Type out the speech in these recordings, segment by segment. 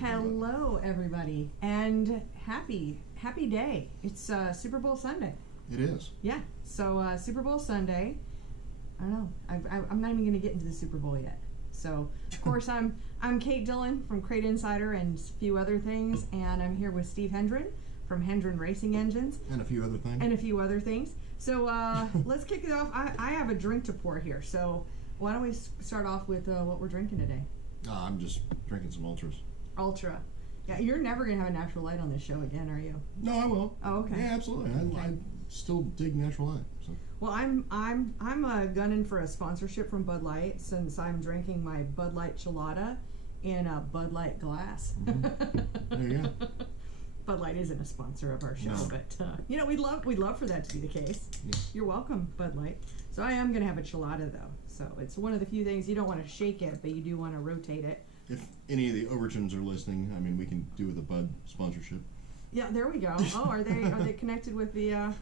Hello, everybody, and happy day. It's Super Bowl Sunday. It is. Yeah, so Super Bowl Sunday, I don't know, I'm not even going to get into the Super Bowl yet. So, of course, I'm Kate Dillon from Crate Insider and a few other things, and I'm here with Steve Hendren from Hendren Racing Engines. And a few other things. So, let's kick it off. I have a drink to pour here, so why don't we start off with what we're drinking today? I'm just drinking some Ultras. Ultra. Yeah, you're never going to have a natural light on this show again, are you? No, I will. Oh, okay. Yeah, absolutely. Okay. I still dig natural light. So. Well, I'm gunning for a sponsorship from Bud Light since I'm drinking my Bud Light Chelada in a Bud Light glass. Mm-hmm. There you go. Bud Light isn't a sponsor of our show, No. but we'd love for that to be the case. Yeah. You're welcome, Bud Light. So I am going to have a Chelada though. So it's one of the few things you don't want to shake it, but you do want to rotate it. If any of the Overtons are listening, I mean, we can do with a Bud sponsorship. Yeah, there we go. Oh, are they connected with the? Yeah.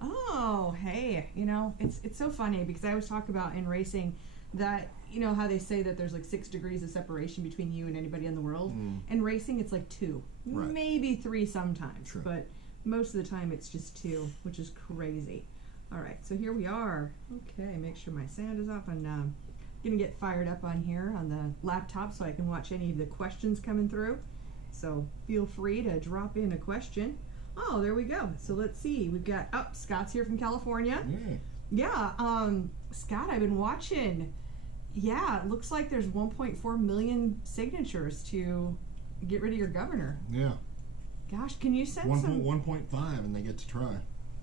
Oh, hey, it's so funny because I always talk about in racing that, how they say that there's like 6 degrees of separation between you and anybody in the world. In racing, it's like 2, Right. maybe 3 sometimes, True. but most of the time it's just 2, which is crazy. All right, so here we are. Okay, make sure my sound is off. I'm going to get fired up on here on the laptop so I can watch any of the questions coming through. So feel free to drop in a question. Oh, there we go. So let's see. We've got, Scott's here from California. Yeah. Yeah, Scott, I've been watching. Yeah, it looks like there's 1.4 million signatures to get rid of your governor. Yeah. Gosh, can you send 1.5 and they get to try.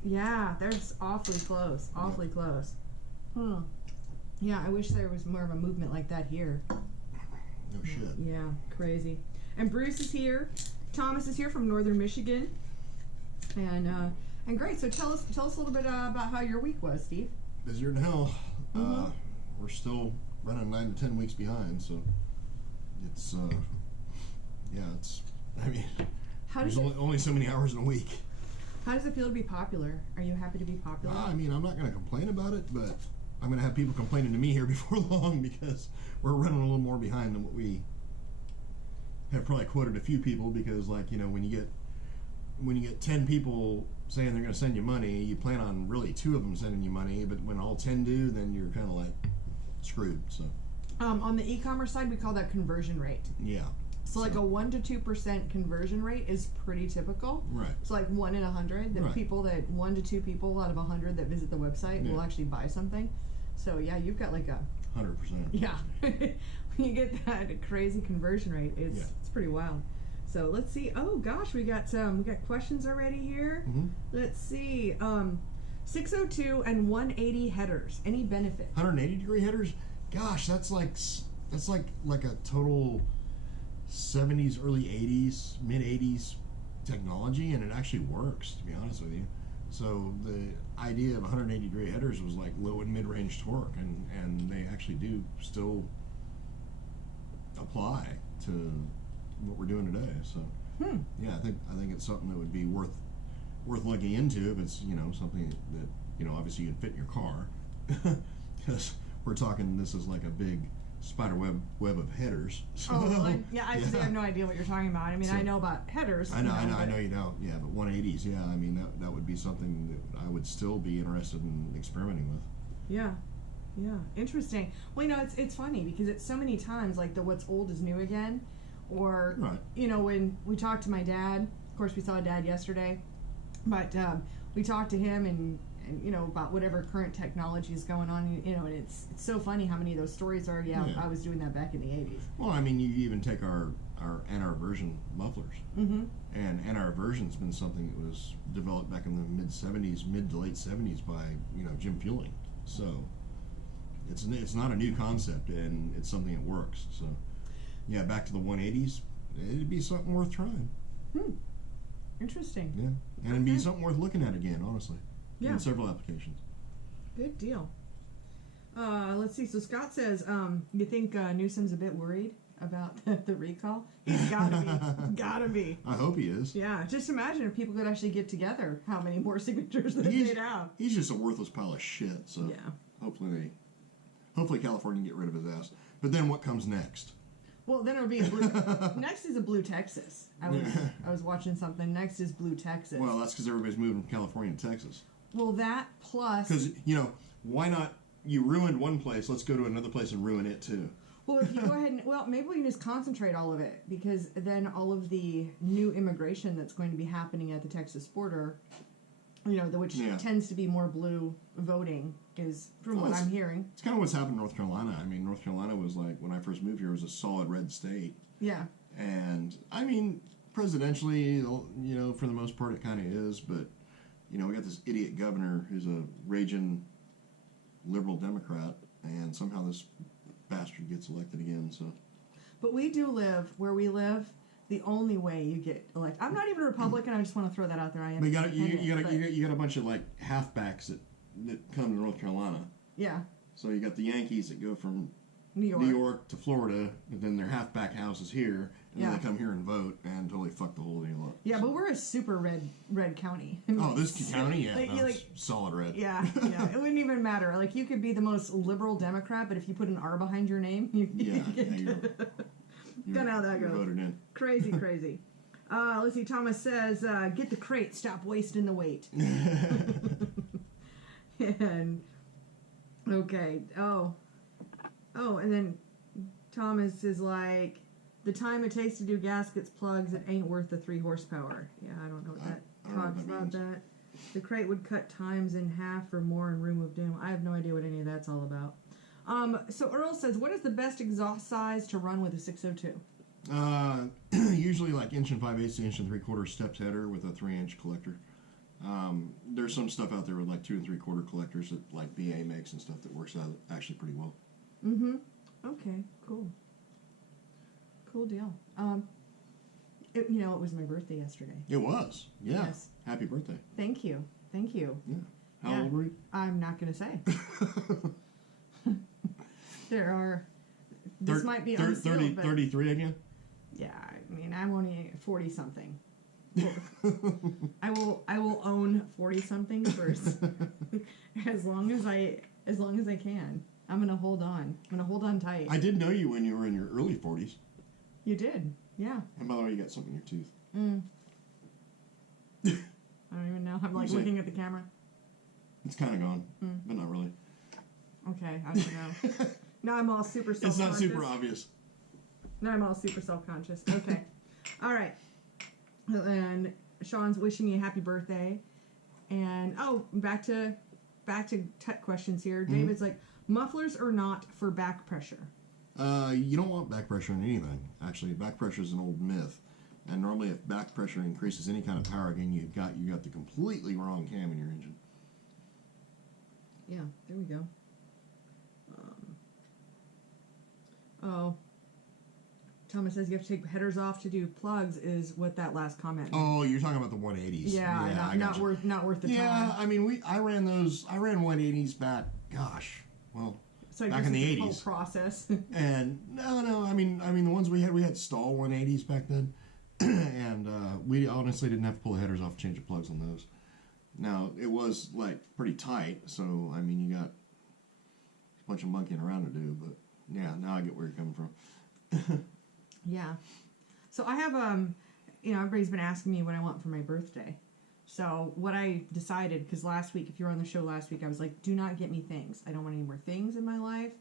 Yeah, that's awfully close. Awfully close. Yeah, I wish there was more of a movement like that here. No shit. Yeah, crazy. And Bruce is here. Thomas is here from Northern Michigan. And great. So tell us a little bit about how your week was, Steve. Busier than hell. We're still running 9 to 10 weeks behind, so it's there's only so many hours in a week. How does it feel to be popular? Are you happy to be popular? I mean, I'm not going to complain about it, but I'm going to have people complaining to me here before long because we're running a little more behind than what we have probably quoted a few people because, like, when you get 10 people saying they're going to send you money, you plan on really 2 of them sending you money, but when all 10 do, then you're kind of like screwed. So on the e-commerce side, we call that conversion rate. Yeah. So like a 1 to 2% conversion rate is pretty typical. Right. It's like 1 in 100 that people 1 to 2 people out of 100 that visit the website will actually buy something. So yeah, you've got like a 100%. Yeah. When you get that crazy conversion rate, it's pretty wild. So let's see. Oh gosh, we got questions already here. Let's see. 602 and 180 headers. Any benefit? 180 degree headers? Gosh, that's like a total 70s, early 80s, mid 80s technology, and it actually works, to be honest with you. So the idea of 180 degree headers was like low and mid range torque, and they actually do still apply to what we're doing today. So yeah, I think it's something that would be worth looking into if it's something that obviously you can fit in your car, because we're talking this is like a big spider web of headers. So, I have no idea what you're talking about. I mean, I know about headers. I know you don't. Yeah, but 180s. Yeah, I mean that would be something that I would still be interested in experimenting with. Yeah, interesting. Well, it's funny because it's so many times like the what's old is new again, or when we talked to my dad. Of course, we saw Dad yesterday, but we talked to him and about whatever current technology is going on, and it's so funny how many of those stories are, I was doing that back in the 80s. Well, I mean, you even take our NR version mufflers, and NR version's been something that was developed back in the mid to late 70s by, Jim Fueling. So it's not a new concept, and it's something that works. So yeah, back to the 180s, it'd be something worth trying. Interesting. Yeah, and it'd be something worth looking at again, honestly. Yeah. In several applications. Good deal. Let's see. So Scott says, you think Newsom's a bit worried about the recall? He's gotta be. I hope he is. Yeah. Just imagine if people could actually get together, how many more signatures they'd have. He's just a worthless pile of shit. So hopefully California can get rid of his ass. But then what comes next? Well, then it'll be a blue. Next is a blue Texas. I was watching something. Next is blue Texas. Well, that's because everybody's moving from California to Texas. Well, that plus... Because, why not... You ruined one place, let's go to another place and ruin it, too. Well, if you go ahead and... Well, maybe we can just concentrate all of it, because then all of the new immigration that's going to be happening at the Texas border, which tends to be more blue voting, is, from what I'm hearing. It's kind of what's happened in North Carolina. I mean, North Carolina was like, when I first moved here, it was a solid red state. Yeah. And, I mean, presidentially, for the most part, it kind of is, but, we got this idiot governor who's a raging liberal Democrat, and somehow this bastard gets elected again. So, but we do live where we live. The only way you get elected. I'm not even a Republican. I just want to throw that out there. I am. But you got a bunch of like halfbacks that come to North Carolina. Yeah. So you got the Yankees that go from New York to Florida, and then their halfback house is here, and then they come here and vote and totally fuck the whole deal up. Yeah, but we're a super red county. This county, solid red. Yeah, it wouldn't even matter. Like, you could be the most liberal Democrat, but if you put an R behind your name, you're kind of how that goes. Voted in. Crazy. Let's see. Thomas says, "Get the crate. Stop wasting the weight." And okay. Oh, and then Thomas is like, the time it takes to do gaskets plugs, it ain't worth the 3 horsepower. Yeah, I don't know what that talks about that. The crate would cut times in half or more in Room of Doom. I have no idea what any of that's all about. So Earl says, what is the best exhaust size to run with a 602? Usually like 1 5/8 to 1 3/4 stepped header with a 3-inch collector. There's some stuff out there with like 2 3/4 collectors that like BA makes and stuff that works out actually pretty well. Mm-hmm. Okay, cool. Cool deal. It was my birthday yesterday. It was. Yeah. Yes. Happy birthday. Thank you. Yeah. How old were you? I'm not going to say. This might be unsealed, 33 again? Yeah, I mean, I'm only 40-something. I will own 40-something first. as long as I can. I'm gonna hold on. I'm gonna hold on tight. I did know you when you were in your early 40s. You did, yeah. And by the way, you got something in your tooth. I don't even know. I'm like looking at the camera. It's kind of gone, but not really. Okay, I don't know. Now I'm all super self-conscious. It's not super obvious. Now I'm all super self-conscious. Okay. All right. And Sean's wishing me a happy birthday. And, back to tech questions here. David's like, mufflers or not for back pressure? You don't want back pressure in anything. Actually, back pressure is an old myth. And normally if back pressure increases any kind of power gain, you got the completely wrong cam in your engine. Yeah, there we go. Thomas says you have to take headers off to do plugs is what that last comment meant. Oh, you're talking about the 180s. Yeah, not worth the time. Yeah, I mean, I ran 180s back, so back in the 80s. Whole process. And no, I mean the ones we had stall 180s back then, and we honestly didn't have to pull the headers off to change the plugs on those. Now it was like pretty tight, so I mean you got a bunch of monkeying around to do, but yeah, now I get where you're coming from. Yeah. So I have, everybody's been asking me what I want for my birthday. So what I decided, because last week, if you were on the show last week, I was like, do not get me things. I don't want any more things in my life.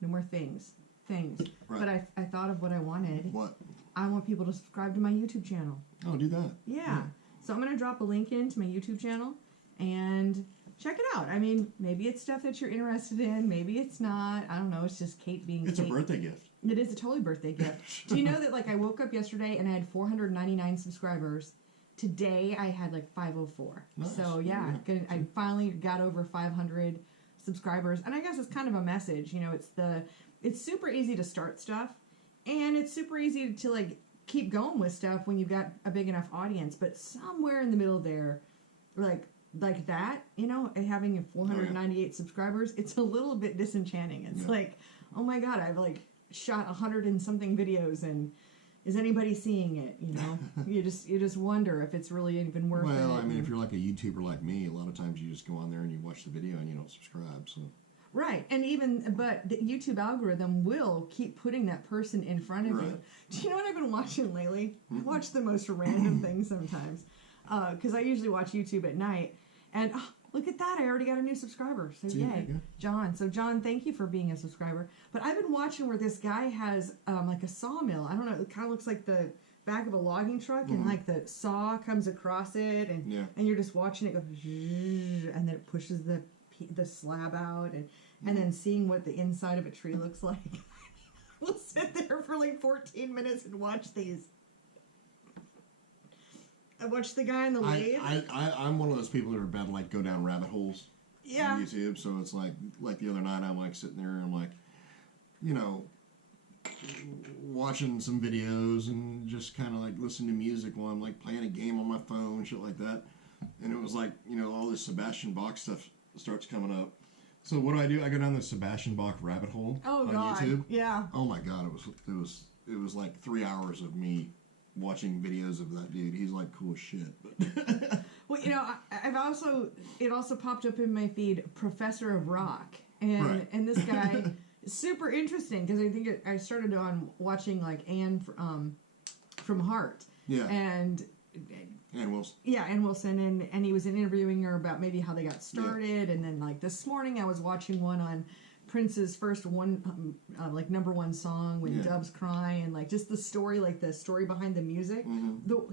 No more things. Right. But I thought of what I wanted. What? I want people to subscribe to my YouTube channel. Oh, do that. Yeah. So I'm going to drop a link into my YouTube channel and check it out. I mean, maybe it's stuff that you're interested in. Maybe it's not. I don't know. It's just Kate being It's Kate. A birthday gift. It is a totally birthday gift. Do you know that, I woke up yesterday and I had 499 subscribers. Today, I had, 504. Nice. So, yeah. I finally got over 500 subscribers. And I guess it's kind of a message. It's super easy to start stuff. And it's super easy to, keep going with stuff when you've got a big enough audience. But somewhere in the middle there, like that, having 498 subscribers, it's a little bit disenchanting. It's oh my God, I've, shot 100 and something videos, and is anybody seeing it? You just wonder if it's really even worth it. Well, I mean, if you're like a YouTuber like me, a lot of times you just go on there and you watch the video and you don't subscribe. So Right, and but the YouTube algorithm will keep putting that person in front of you. Do you know what I've been watching lately? I watch the most random things sometimes, because I usually watch YouTube at night, and look at that, I already got a new subscriber, so yay. John. So John, thank you for being a subscriber. But I've been watching where this guy has like a sawmill. I don't know, it kind of looks like the back of a logging truck, and like the saw comes across it, and you're just watching it go, and then it pushes the slab out, and then seeing what the inside of a tree looks like. We'll sit there for like 14 minutes and watch these. I watched the guy in the lathe. I'm one of those people that are bad to like go down rabbit holes on YouTube. So it's like the other night I'm like sitting there and I'm like, you know, watching some videos and just kind of like listening to music while I'm like playing a game on my phone, shit like that. And it was like, you know, all this Sebastian Bach stuff starts coming up. So what do? I go down the Sebastian Bach rabbit hole on YouTube. Yeah. Oh my God, it was like 3 hours of me watching videos of that dude. He's like cool as shit. Well, you know, it also popped up in my feed, Professor of Rock, and this guy is super interesting because I think I started on watching like Anne from Heart. Yeah. And Ann Wilson. Yeah, Ann Wilson, and he was interviewing her about maybe how they got started, and then like this morning I was watching one on Prince's first like #1 song when Doves Cry, and like just the story behind the music.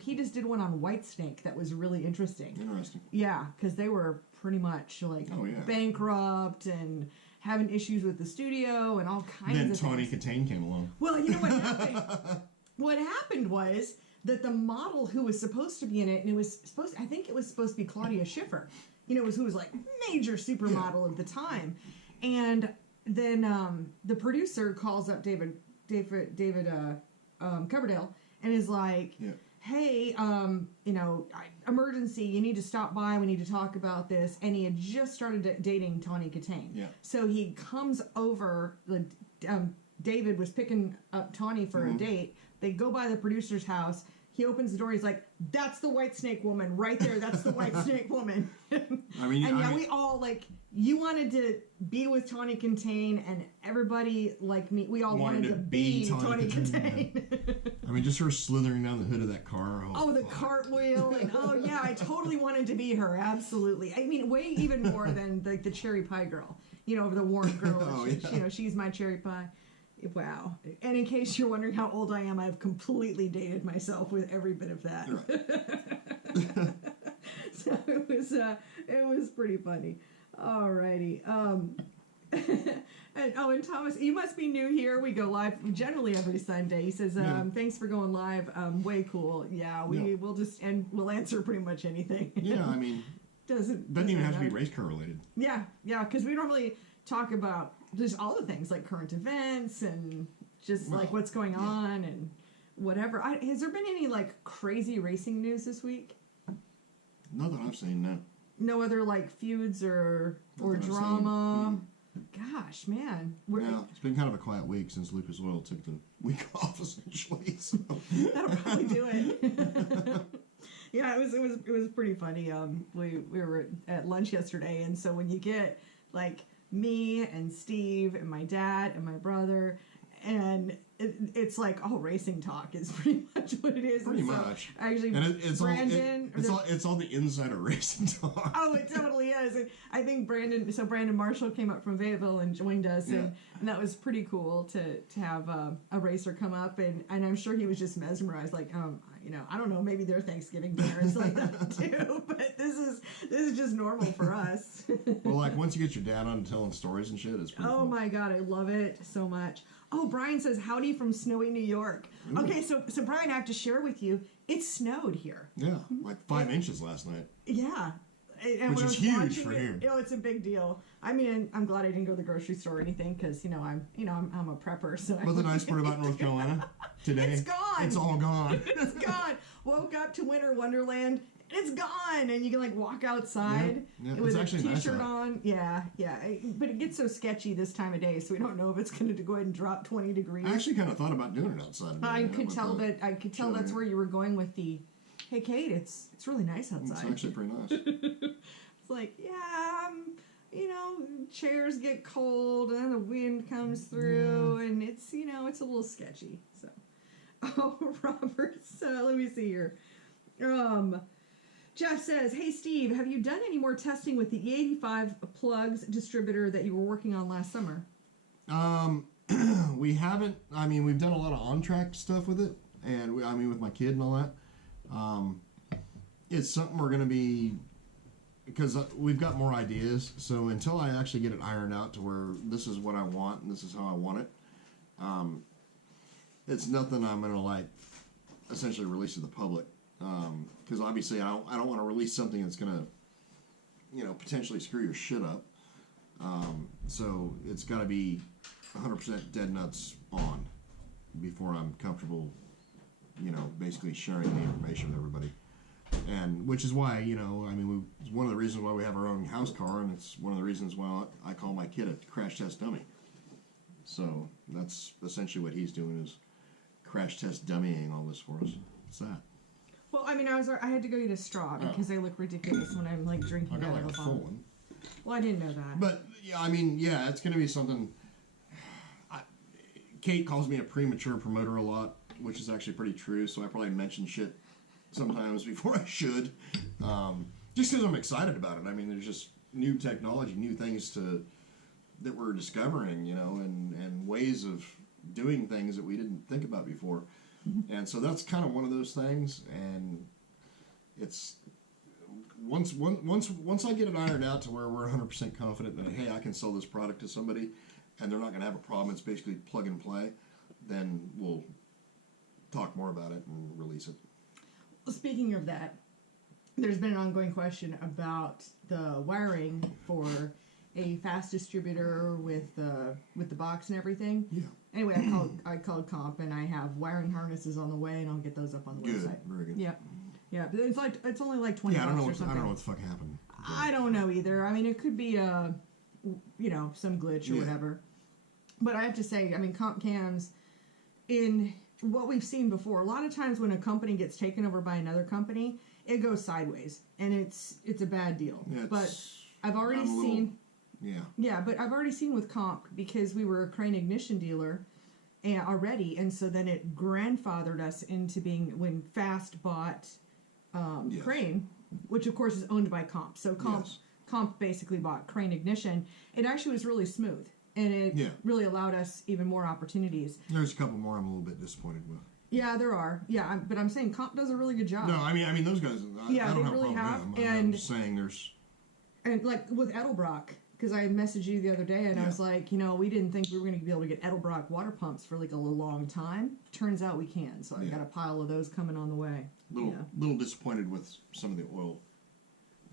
He just did one on Whitesnake that was really interesting. Interesting. Yeah, because they were pretty much like bankrupt and having issues with the studio and all kinds of things. Then Tawny Katane came along. Well, you know what happened? What happened was that the model who was supposed to be in it, and I think it was supposed to be Claudia Schiffer, you know, who was like major supermodel of the time, and then the producer calls up David Coverdale and is like, hey, you know, emergency, you need to stop by, we need to talk about this. And he had just started dating Tawny Katane. Yeah. So he comes over, David was picking up Tawny for a date. They go by the producer's house. He opens the door. He's like, "That's the Whitesnake woman right there. That's the Whitesnake woman." We all like. You wanted to be with Tawny Katane, and everybody like me. We all wanted to be Tawny Katane. I mean, just her slithering down the hood of that car. The cartwheel, and I totally wanted to be her. Absolutely. I mean, way even more than like the cherry pie girl. You know, the Warren girl. You know, she's my cherry pie. Wow. And in case you're wondering how old I am, I've completely dated myself with every bit of that. Right. So it was pretty funny. Alrighty. And Thomas, you must be new here. We go live generally every Sunday. He says, thanks for going live. Way cool. Yeah, we'll answer pretty much anything. Yeah, I mean, doesn't even have to be race car related. Yeah, because we normally talk about just all the things like current events and just like what's going on and whatever. Has there been any like crazy racing news this week? Not that I've seen, no. No other like feuds or drama. Gosh, man. It's been kind of a quiet week since Lucas Oil took the week off essentially. So. That'll probably do it. Yeah, it was pretty funny. We were at lunch yesterday, and so when you get like me and Steve and my dad and my brother, and it's like all racing talk is pretty much what it is. Pretty much. Actually, it's Brandon. It's all the insider racing talk. Oh, it totally is. And I think Brandon Marshall came up from Fayetteville and joined us, and that was pretty cool to have a racer come up, and I'm sure he was just mesmerized. Like, you know, I don't know, maybe their Thanksgiving dinner is like that too, but this is just normal for us. Well, like once you get your dad on telling stories and shit, it's pretty cool. My God, I love it so much. Oh, Brian says, howdy from snowy New York. Ooh. Okay, so Brian, I have to share with you, it snowed here. Yeah, like 5 inches last night. Yeah. And which is huge for here. You know, it's a big deal. I mean, I'm glad I didn't go to the grocery store or anything because, you know, I'm a prepper. So but the nice part about North Carolina today, it's gone. It's all gone. It's gone. Woke up to winter wonderland. It's gone, and you can like walk outside with a t-shirt on. Yeah. But it gets so sketchy this time of day, so we don't know if it's going to go ahead and drop 20 degrees. I actually kind of thought about doing it outside. I could tell that's where you were going with the. Hey, Kate, it's really nice outside. It's actually pretty nice. It's like, chairs get cold and then the wind comes through and it's, it's a little sketchy. So, Robert, let me see here. Jeff says, hey, Steve, have you done any more testing with the E85 plugs distributor that you were working on last summer? We haven't. I mean, we've done a lot of on-track stuff with it, and with my kid and all that. It's something we're going to be, because we've got more ideas. So until I actually get it ironed out to where this is what I want and this is how I want it, it's nothing I'm going to essentially release to the public. Because obviously I don't want to release something that's going to, potentially screw your shit up. So it's got to be 100% dead nuts on before I'm comfortable, basically sharing the information with everybody. And which is why, it's one of the reasons why we have our own house car, and it's one of the reasons why I call my kid a crash test dummy. So that's essentially what he's doing, is crash test dummying all this for us. What's that? Well, I had to go get a straw because they look ridiculous when I'm drinking I got out of a a full bottle. one. Well, I didn't know that. But yeah, it's going to be something. Kate calls me a premature promoter a lot, which is actually pretty true. So I probably mention shit sometimes before I should, just because I'm excited about it. There's just new technology, new things that we're discovering, and ways of doing things that we didn't think about before. And so that's kind of one of those things, and it's once I get it ironed out to where we're 100% confident that, hey, I can sell this product to somebody and they're not going to have a problem, it's basically plug and play, then we'll talk more about it and release it. Well, speaking of that, there's been an ongoing question about the wiring for a fast distributor with the box and everything. Yeah. Anyway, I called Comp, and I have wiring harnesses on the way, and I'll get those up on the website. Very good. Yeah, yeah. But it's only like $20 or something. I don't know what the fuck happened. I don't know either. It could be some glitch or whatever. But I have to say, Comp cams, in what we've seen before, a lot of times when a company gets taken over by another company, it goes sideways, and it's a bad deal. But I've already seen. Yeah. Yeah, but I've already seen with Comp, because we were a crane ignition dealer already, and so then it grandfathered us into being, when Fast bought Crane, which of course is owned by Comp. So Comp basically bought Crane Ignition. It actually was really smooth, and it really allowed us even more opportunities. There's a couple more I'm a little bit disappointed with. Yeah, there are. Yeah, but I'm saying Comp does a really good job. No, I mean those guys. I don't have really a problem have. with them. I'm just saying there's. And like with Edelbrock, because I messaged you the other day, and I was like, we didn't think we were going to be able to get Edelbrock water pumps for like a long time. Turns out we can, so I got a pile of those coming on the way. Little disappointed with some of the oil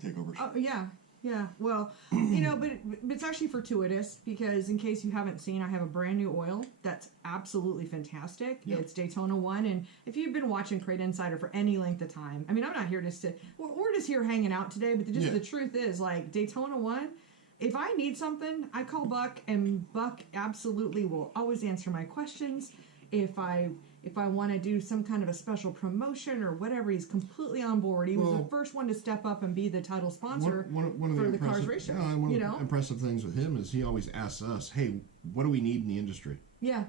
takeovers. Oh yeah. Well, but it's actually fortuitous, because in case you haven't seen, I have a brand new oil that's absolutely fantastic. Yep. It's Daytona 1, and if you've been watching Crate Insider for any length of time, I'm not here just to, we're just here hanging out today, but the truth is, like, Daytona 1, if I need something, I call Buck, and Buck absolutely will always answer my questions. If I want to do some kind of a special promotion or whatever, he's completely on board. He was the first one to step up and be the title sponsor for the Cars Race Show. One of the impressive things with him is he always asks us, hey, what do we need in the industry? Yeah.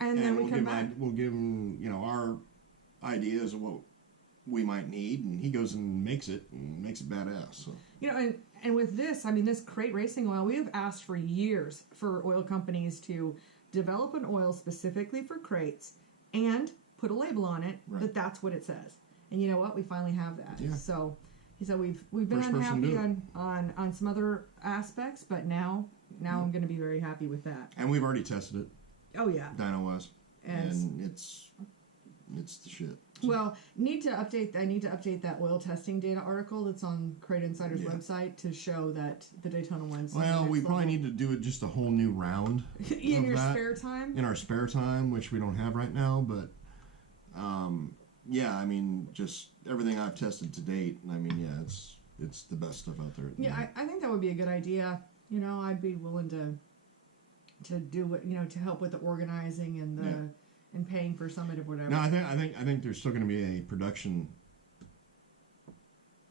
And then we come back. We'll give him, our ideas of what we might need, and he goes and makes it badass. So. And with this, this crate racing oil, we have asked for years for oil companies to develop an oil specifically for crates and put a label on it that's what it says. And you know what? We finally have that. Yeah. So he said we've been unhappy on some other aspects, but now I'm going to be very happy with that. And we've already tested it. Oh yeah. Dyno was. And it's the shit. So. Well, I need to update that oil testing data article that's on Crate Insider's website to show that the Daytona one's. Well, we probably need to do it just a whole new round. In your spare time? In our spare time, which we don't have right now, but just everything I've tested to date, it's the best stuff out there. Yeah, I think that would be a good idea. I'd be willing to do it, to help with the organizing and the and paying for some of it or whatever. No, I think there's still going to be a production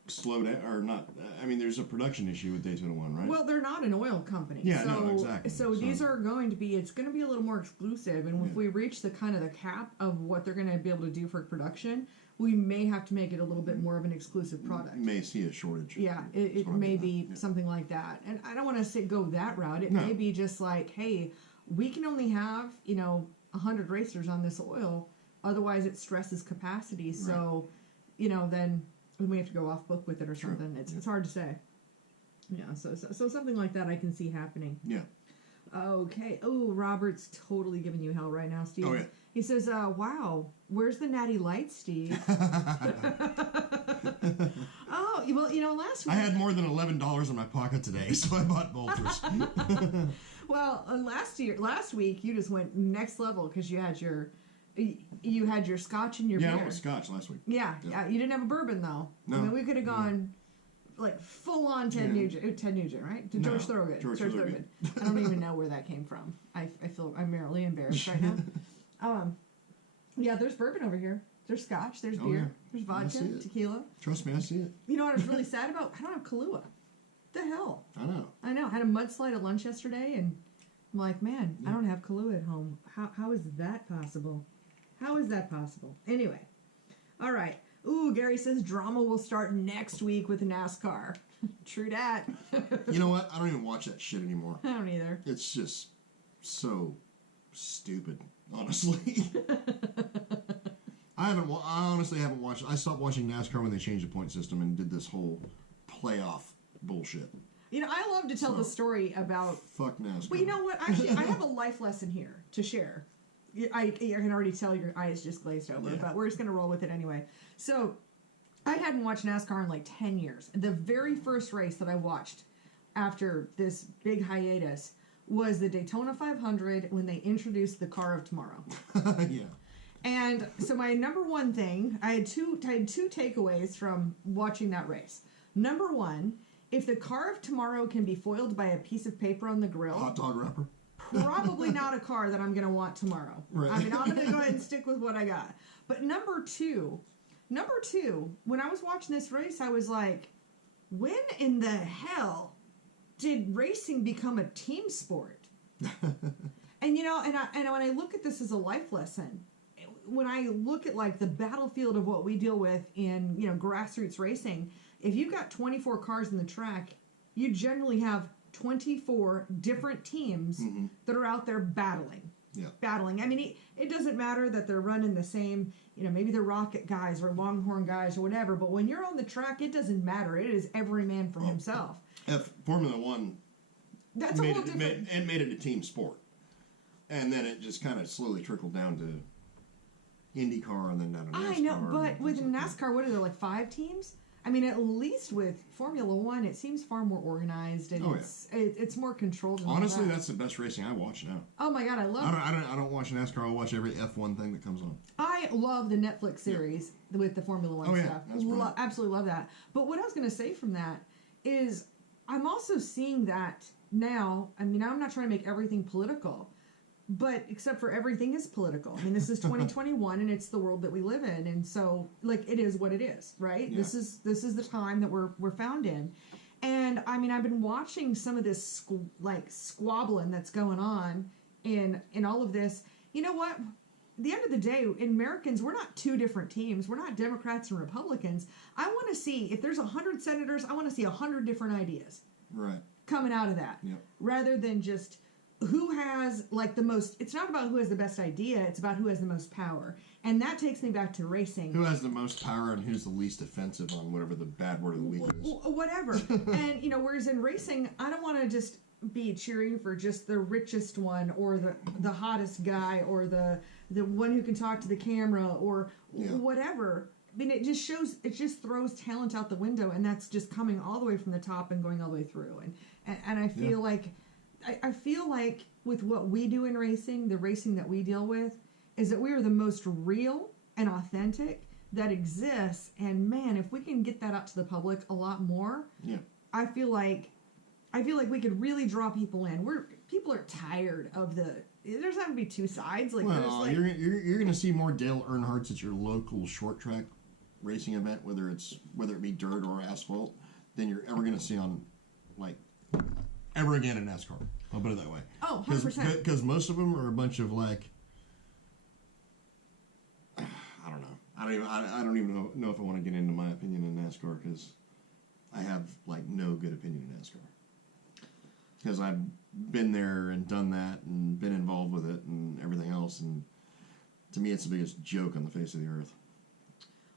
slow down, or not. I mean, there's a production issue with Daytona 1, right? Well, they're not an oil company. Yeah, so, no, exactly. So these are going to be, it's going to be a little more exclusive. And if we reach the kind of the cap of what they're going to be able to do for production, we may have to make it a little bit more of an exclusive product. You may see a shortage. Yeah, it may be something like that. And I don't want to go that route. It may be just like, hey, we can only have, 100 racers on this oil. Otherwise, it stresses capacity. So, then we may have to go off book with it or something. It's hard to say. Yeah, so something like that I can see happening. Yeah. Okay. Oh, Robert's totally giving you hell right now, Steve. Oh, yeah. He says, wow, where's the Natty Light, Steve? Oh, well, last week... I had more than $11 in my pocket today, so I bought Bolters. Well, last week, you just went next level because you had your scotch and your beer. Yeah, I went scotch last week. Yeah. You didn't have a bourbon, though. No. I mean, we could have gone... like full-on Ted Nugent, right? To George Thorogood. George Thorogood. I don't even know where that came from. I feel I'm merely embarrassed right now. Yeah, there's bourbon over here. There's scotch. There's beer. There's vodka, tequila. Trust me, I see it. You know what I was really sad about? I don't have Kahlua. The hell? I know. I had a mudslide at lunch yesterday, and I'm like, man, I don't have Kahlua at home. How is that possible? How is that possible? Anyway, all right. Ooh, Gary says drama will start next week with NASCAR. True dat. You know what? I don't even watch that shit anymore. I don't either. It's just so stupid, honestly. I honestly haven't watched. I stopped watching NASCAR when they changed the point system and did this whole playoff bullshit. I love to tell the story about... Fuck NASCAR. Well, you know what? Actually, I have a life lesson here to share. I can already tell your eyes just glazed over, but we're just going to roll with it anyway. So, I hadn't watched NASCAR in like 10 years. The very first race that I watched after this big hiatus was the Daytona 500 when they introduced the Car of Tomorrow. Yeah. And so my number one thing, I had two takeaways from watching that race. Number one, if the Car of Tomorrow can be foiled by a piece of paper on the grill... Hot dog wrapper? Probably not a car that I'm going to want tomorrow. Right. I mean, I'm going to go ahead and stick with what I got. But number two, when I was watching this race, I was like, when in the hell did racing become a team sport? And, and when I look at this as a life lesson, when I look at like the battlefield of what we deal with in, grassroots racing, if you've got 24 cars in the track, you generally have 24 different teams that are out there battling. Yeah. Battling. I mean, it doesn't matter that they're running the same, maybe they're Rocket guys or Longhorn guys or whatever, but when you're on the track, it doesn't matter. It is every man for himself. Formula One That's a whole different... It made it a team sport. And then it just kind of slowly trickled down to IndyCar and then down to NASCAR. I know, but with NASCAR, what are there, like 5 teams? I mean, at least with Formula One, it seems far more organized and it's more controlled. And honestly, that's the best racing I watch now. Oh my god, I love it. I don't watch NASCAR. I watch every F1 thing that comes on. I love the Netflix series with the Formula One stuff. Absolutely love that. But what I was going to say from that is, I'm also seeing that now. I mean, I'm not trying to make everything political, but except for everything is political. I mean, this is 2021 and it's the world that we live in. And so like it is what it is, right? Yeah. This is the time that we're found in. And I mean, I've been watching some of this squabbling that's going on in all of this. You know what? At the end of the day, in Americans, we're not two different teams. We're not Democrats and Republicans. I want to see, if there's 100 senators, I want to see 100 different ideas coming out of that. Yep. Rather than just who has like the most. It's not about who has the best idea. It's about who has the most power. And that takes me back to racing. Who has the most power and who's the least offensive on whatever the bad word of the week is. Whatever. And, whereas in racing, I don't want to just be cheering for just the richest one or the hottest guy or the one who can talk to the camera or whatever. I mean, it just throws talent out the window, and that's just coming all the way from the top and going all the way through. And I feel like I feel like with what we do in racing, the racing that we deal with, is that we are the most real and authentic that exists. And man, if we can get that out to the public a lot more, I feel like we could really draw people in. People are tired of there's not going to be two sides. Like, well, you're going to see more Dale Earnhardts at your local short track racing event, whether it be dirt or asphalt, than you're ever going to see on, like, ever again in NASCAR. I'll put it that way. Oh, 100%. Because most of them are a bunch of, like, I don't know. I don't even know if I want to get into my opinion in NASCAR, because I have, like, no good opinion in NASCAR. Because I've been there and done that and been involved with it and everything else, and to me it's the biggest joke on the face of the earth.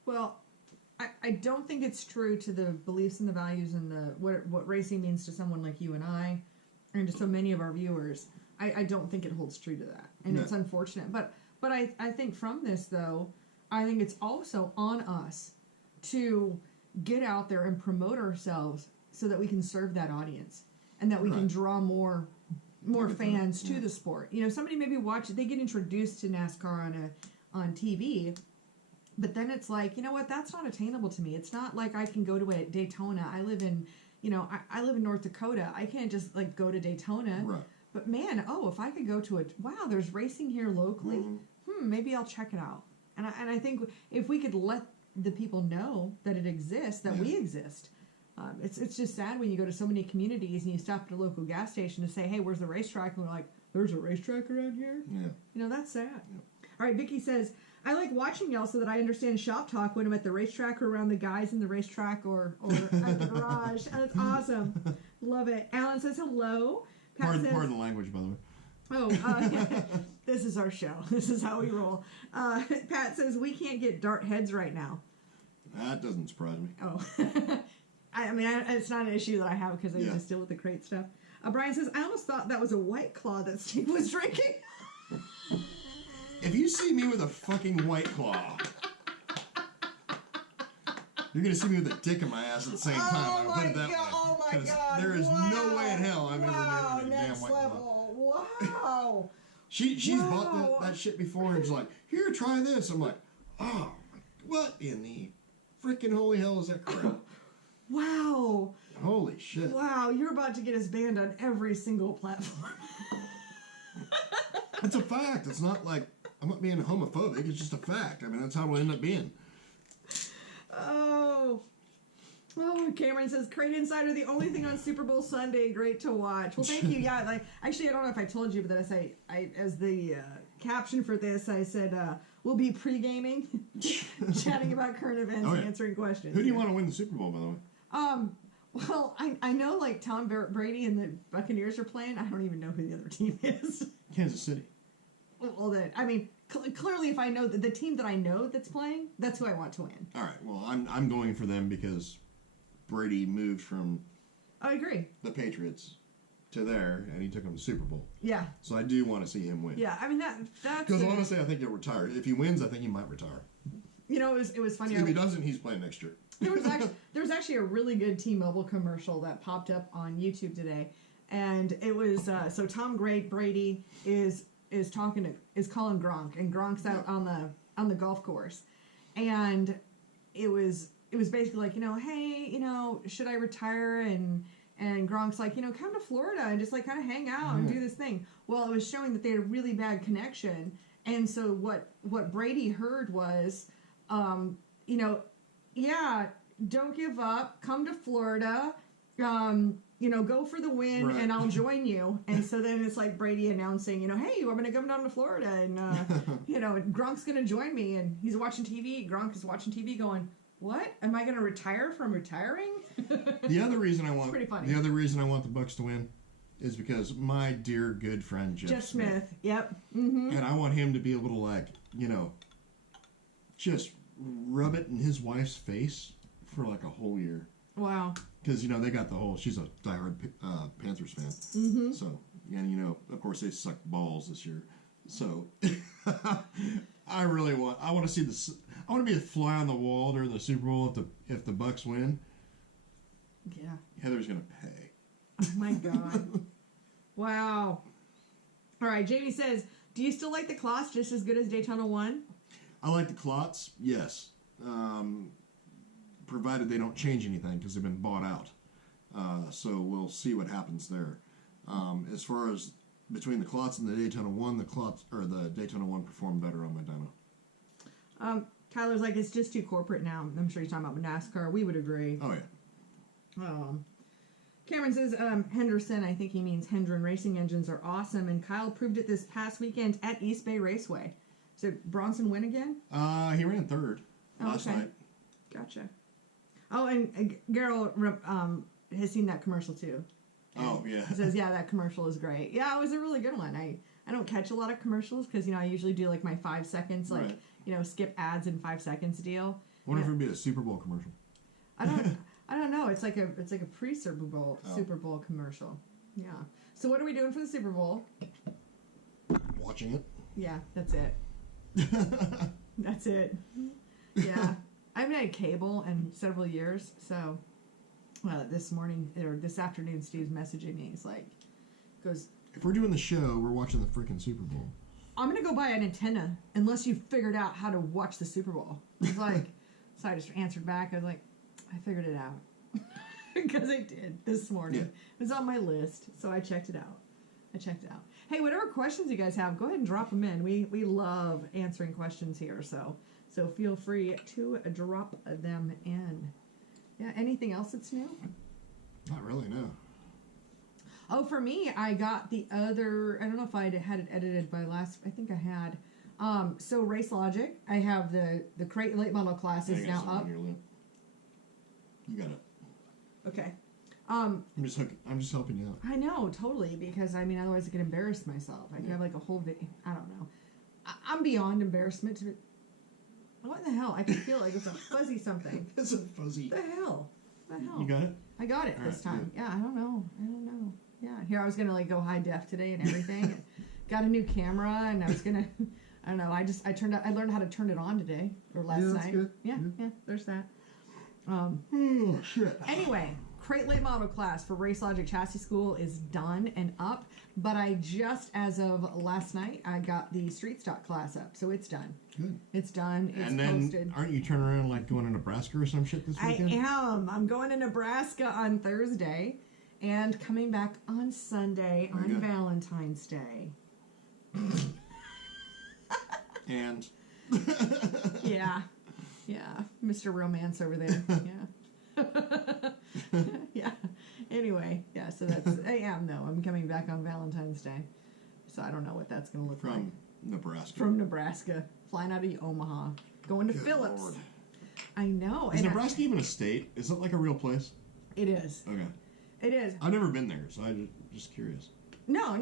Well, I don't think it's true to the beliefs and the values and what racing means to someone like you and I, and to so many of our viewers. I don't think it holds true to that, and it's unfortunate. But I think from this, though, I think it's also on us to get out there and promote ourselves so that we can serve that audience and that we can draw more fans to the sport. You know, somebody maybe they get introduced to NASCAR on TV. But then it's like, you know what? That's not attainable to me. It's not like I can go to a Daytona. I live in, I live in North Dakota. I can't just like go to Daytona. Right. But man, if I could go to there's racing here locally. Maybe I'll check it out. And I think if we could let the people know that it exists, that we exist. It's just sad when you go to so many communities and you stop at a local gas station to say, hey, where's the racetrack? And we're like, there's a racetrack around here? Yeah. That's sad. Yeah. All right, Vicky says, I like watching y'all so that I understand shop talk when I'm at the racetrack or around the guys in the racetrack or at the garage. That's awesome. Love it. Alan says hello. Pardon the language, by the way. Oh, this is our show. This is how we roll. Pat says we can't get dart heads right now. That doesn't surprise me. Oh. I mean, it's not an issue that I have because I just deal with the crate stuff. Brian says, I almost thought that was a White Claw that Steve was drinking. If you see me with a fucking White Claw, you're going to see me with a dick in my ass at the same time. I'll put it that way. Oh my God. There is no way in hell I'm ever getting a damn White Claw. Wow. She's bought that shit before and she's like, here, try this. I'm like, oh, what in the freaking holy hell is that crap? Wow. Holy shit. Wow, you're about to get us banned on every single platform. It's a fact. It's not like I'm not being homophobic. It's just a fact. I mean, that's how it'll end up being. Oh, Cameron says, Crate Insider, the only thing on Super Bowl Sunday, great to watch. Well, thank you. Yeah, actually, I don't know if I told you, but then as the caption for this, I said, we'll be pre-gaming, chatting about current events and answering questions. Who do you want to win the Super Bowl, by the way? Well, I know, like, Tom Brady and the Buccaneers are playing. I don't even know who the other team is. Kansas City. Well, clearly, if I know the team that I know that's playing, that's who I want to win. All right. Well, I'm going for them because Brady moved from I agree. the Patriots to there, and he took them to the Super Bowl. Yeah. So I do want to see him win. Yeah, I mean, that's... Because honestly, I think he'll retire. If he wins, I think he might retire. You know, it was funny. If he doesn't, he's playing next year. There was actually a really good T-Mobile commercial that popped up on YouTube today, and it was so Tom Brady is calling Gronk, and Gronk's out on the golf course, and it was basically like, hey, should I retire? And Gronk's like, come to Florida and just like kind of hang out and do this thing. Well, it was showing that they had a really bad connection, and so what Brady heard was, yeah, don't give up. Come to Florida. Go for the win, and I'll join you. And so then it's like Brady announcing, hey, I'm going to come down to Florida, and Gronk's going to join me. And he's watching TV. Gronk is watching TV, going, "What? Am I going to retire from retiring?" The other reason I want the Bucks to win is because my dear good friend Jeff Smith. Yep. Mm-hmm. And I want him to be able to just rub it in his wife's face for like a whole year. Wow. Because they got she's a diehard Panthers fan. Mm-hmm. So of course they sucked balls this year. So I want to see this. I want to be a fly on the wall during the Super Bowl if the Bucks win. Yeah. Heather's gonna pay. Oh my God. Wow. All right. Jamie says, do you still like the Clots just as good as Daytona 1? I like the Clots, yes. Provided they don't change anything because they've been bought out. So we'll see what happens there. As far as between the Clots and the Daytona 1, the Daytona 1 performed better on my dyno. Kyler's like, it's just too corporate now. I'm sure he's talking about NASCAR. We would agree. Oh, yeah. Cameron says, Henderson, I think he means Hendron racing engines are awesome, and Kyle proved it this past weekend at East Bay Raceway. So Bronson win again? He ran third last night. Gotcha. Oh, and Garrel has seen that commercial too. Oh, yeah. He says, yeah, that commercial is great. Yeah, it was a really good one. I don't catch a lot of commercials because, I usually do like my 5 seconds, like, skip ads in 5 seconds deal. I wonder if it would be a Super Bowl commercial. I don't know. It's like a pre-Super Bowl Super Bowl commercial. Yeah. So what are we doing for the Super Bowl? Watching it. Yeah, that's it. That's it. Yeah. I haven't had cable in several years, so this afternoon Steve's messaging me. He's like, if we're doing the show, we're watching the freaking Super Bowl. I'm gonna go buy an antenna unless you figured out how to watch the Super Bowl. He's like, so I just answered back. I was like, I figured it out. Because I did this morning. Yeah. It was on my list, so I checked it out. Hey, whatever questions you guys have, go ahead and drop them in. We love answering questions here, so feel free to drop them in. Yeah, anything else that's new? Not really, no. Oh, for me, I got the other, I don't know if I had it edited by last, I think I had. So Racelogic, I have the Crate late model class is now up. You got it. Okay. I'm just helping you out. I know, totally, because otherwise I could embarrass myself. I could have like a whole video. I don't know. I'm beyond embarrassment. What the hell? I can feel like it's a fuzzy something. It's a fuzzy. The hell? You got it? I got it this time. Good. Yeah, I don't know. Yeah, here I was gonna like go high def today and everything. And got a new camera, and I was gonna. I don't know. I learned how to turn it on today or last night. That's good. Yeah. There's that. Oh shit. Anyway, Crate late model class for Racelogic Chassis School is done and up, but I just, as of last night, I got the street stock class up, so it's done. Good. It's done. It's and then, posted. Aren't you turning around like going to Nebraska or some shit this weekend? I am. I'm going to Nebraska on Thursday and coming back on Sunday on Valentine's Day. And? Yeah. Mr. Romance over there. Yeah. Yeah. Anyway, yeah, so I am, though. I'm coming back on Valentine's Day. So I don't know what that's going to look like. From Nebraska. Flying out of Omaha. Going to Phillips. Lord. I know. Is Nebraska even a state? Is it like a real place? It is. Okay. It is. I've never been there, so I'm just curious. No.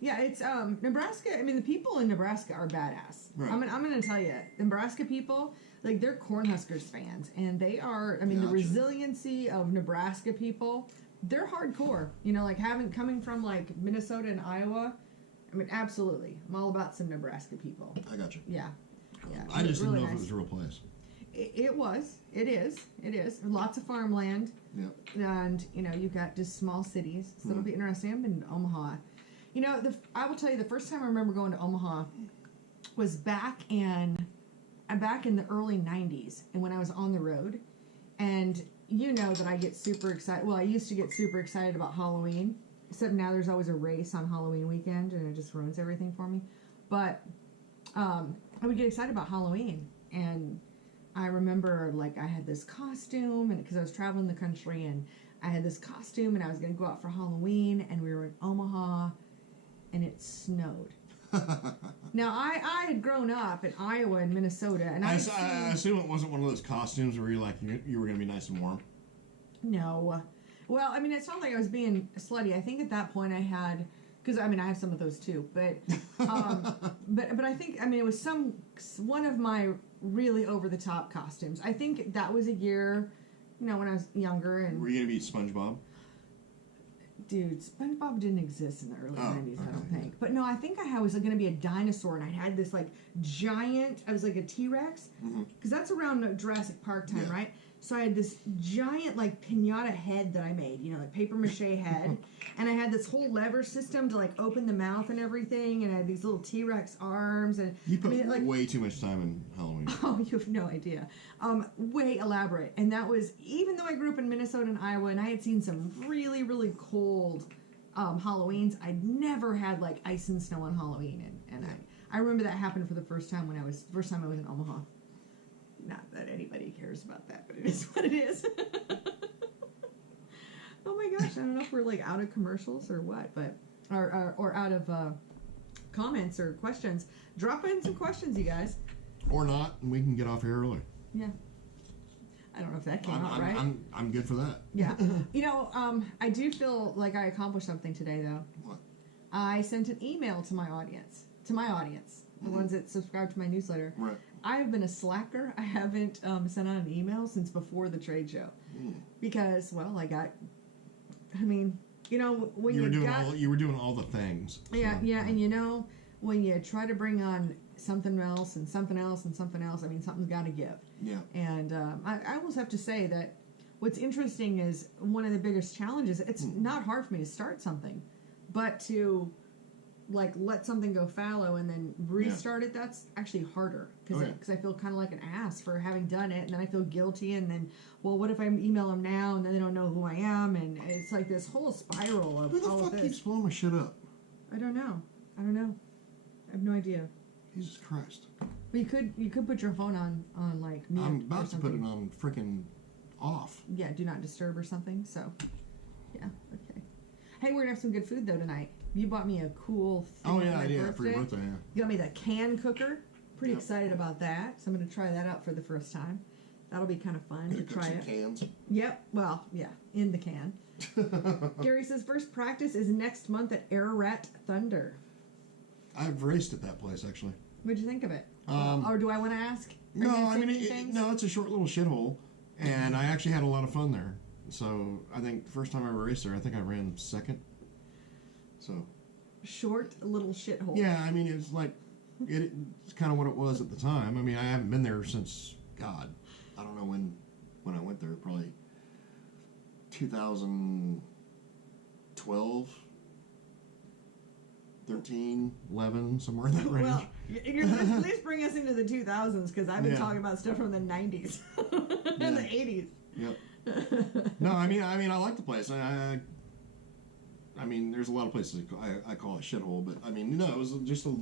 Yeah, it's Nebraska. The people in Nebraska are badass. Right. I'm going to tell you, Nebraska people, like, they're Cornhuskers fans, and they are. The resiliency of Nebraska people, they're hardcore. Like coming from like Minnesota and Iowa. Absolutely. I'm all about some Nebraska people. I got you. Yeah. I just didn't know if it was a real place. It was. It is. Lots of farmland. Yep. And you've got just small cities, so it'll be interesting. I've been to Omaha. I will tell you, the first time I remember going to Omaha was back in the early 90s, and when I was on the road. And that I get super excited. Well, I used to get super excited about Halloween, except now there's always a race on Halloween weekend, and it just ruins everything for me. But I would get excited about Halloween, and I remember, like, I had this costume, and because I was traveling the country, and I had this costume, and I was going to go out for Halloween, and we were in Omaha, and it snowed. Now, I had grown up in Iowa and Minnesota, and I assume it wasn't one of those costumes where you were going to be nice and warm. No. Well, it's not like I was being slutty. I think at that point I had, because I have some of those too, but but I think it was one of my really over the top costumes. I think that was a year, when I was younger. And were you gonna be SpongeBob? Dude, SpongeBob didn't exist in the early 90s, I don't think. But no, I think I was going to be a dinosaur, and I had this, like, giant, I was like a T-Rex, because that's around Jurassic Park time, right? So I had this giant, like, pinata head that I made, like paper mache head, and I had this whole lever system to, like, open the mouth and everything, and I had these little T-Rex arms, and you put way too much time in Halloween. Oh, you have no idea. Way elaborate, and that was, even though I grew up in Minnesota and Iowa, and I had seen some really, really cold Halloweens, I'd never had, like, ice and snow on Halloween, and I remember that happened for the first time I was in Omaha. Not that anybody cares about that, but it is what it is. Oh my gosh, I don't know if we're like out of commercials or what, but or out of comments or questions. Drop in some questions, you guys. Or not, and we can get off here early. Yeah. I don't know if that came out right. I'm good for that. Yeah. You know, I do feel like I accomplished something today, though. What? I sent an email to my audience. The ones that subscribe to my newsletter. Right. I have been a slacker. I haven't sent out an email since before the trade show. Because, well, you know, when you were doing all the things. Yeah, so, and you know, when you try to bring on something else and something else and something else, I mean, something's got to give. Yeah. And I almost have to say that what's interesting is one of the biggest challenges, it's not hard for me to start something, but to, like, let something go fallow and then restart it, that's actually harder. Because I feel kind of like an ass for having done it, and then I feel guilty, and then, well, what if I email them now, and then they don't know who I am, and it's like this whole spiral of all of this. Who the fuck keeps blowing my shit up? I don't know. I have no idea. Jesus Christ. Well, you could put your phone on like mute. I'm about to put it on freaking off. Yeah, do not disturb or something. So, yeah, okay. Hey, we're gonna have some good food though tonight. You bought me a cool thing for my birthday. For your birthday, yeah. You got me the can cooker. Pretty excited about that. So I'm gonna try that out for the first time. That'll be kind of fun to try it. Cans. Yep. Well, yeah, in the can. Gary says first practice is next month at Ararat Thunder. I've raced at that place actually. What'd you think of it? Or do I want to ask? No, I mean, it's a short little shithole, and I actually had a lot of fun there. So I think the first time I ever raced there, I think I ran second. So short little shithole. Yeah, I mean, it's like it's kind of what it was at the time. I mean, I haven't been there since I don't know when I went there. Probably 2012. 13, 11, somewhere in that range. Well, you're at least bring us into the 2000s, because I've been talking about stuff from the 90s and the 80s. Yep. No, I mean, I like the place. I mean, there's a lot of places I call it shithole, but I mean, no, it was just a